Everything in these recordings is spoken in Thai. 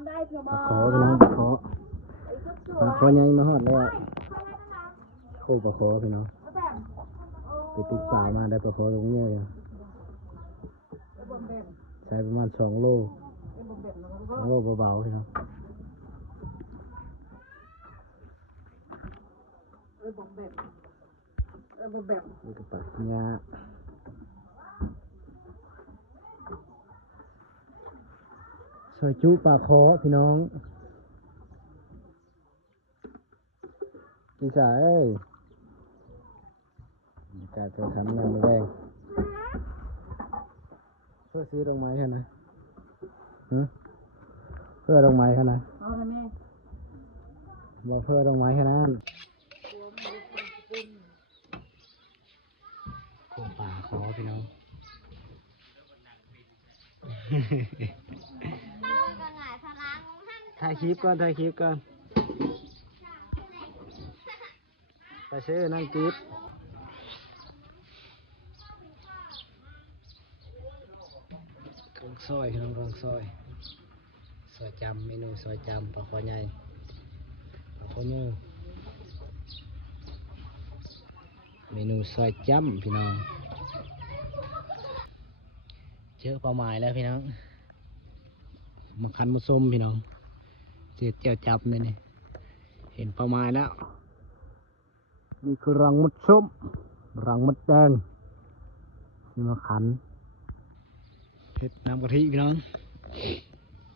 ขอพี่น้องขอใหญ่มาฮอดแล้วคู่ปลาขอพี่น้องไปติดป่ามาได้ปลาขอตรงนี้เลยใช้ประมาณ2 โลเบาๆพี่น้องนี่ก็ปลาหญ้าซอยจุปลาขอพี่น้องพี่สายเอ้ยอากาศจะทำงานไม่แรงเพื่อซื้อดอกไม้แค่นะเพื่อดอกไม้แค่นะบอกเพื่อดอกไม้แค่นั้นกุ้งป่าขอพี่น้องถ่ายคลิปก่อนไปซื้อนั่งกิฟกองซอยพี่น้องกองซอยจำเมนูซอยจำปลาคอใหญ่ปลาคอโม่เมนูซอยจำพี่น้องเจอปลาหมายแล้วพี่น้องมาคันมาส้มพี่น้องเสียเจียวจับเลยนี่เห็นปลาหมายแล้วนี่คือรังมดส้มรังมดแดงนี่มาขันเผ็ดน้ำกะทิพี่น้อง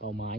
ปลาหมาย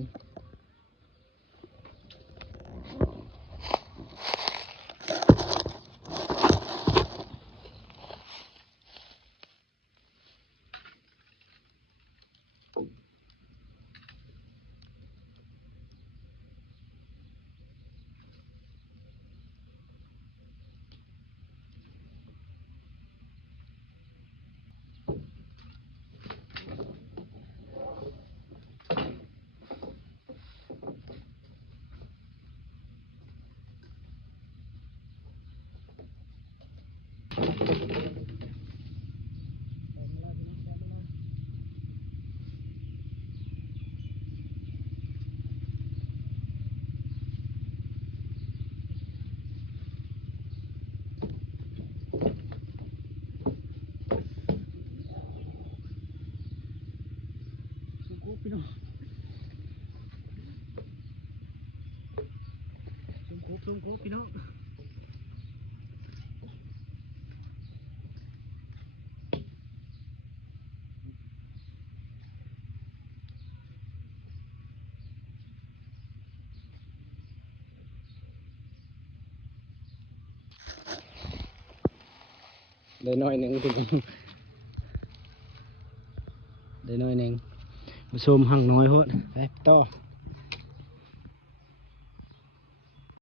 พี่น้องส้มโคบพี่น้องได้น้อยหนึ่งพี่น้องได้น้อยหนึ่งมาชมหั่งน้อยโหดไปต่อ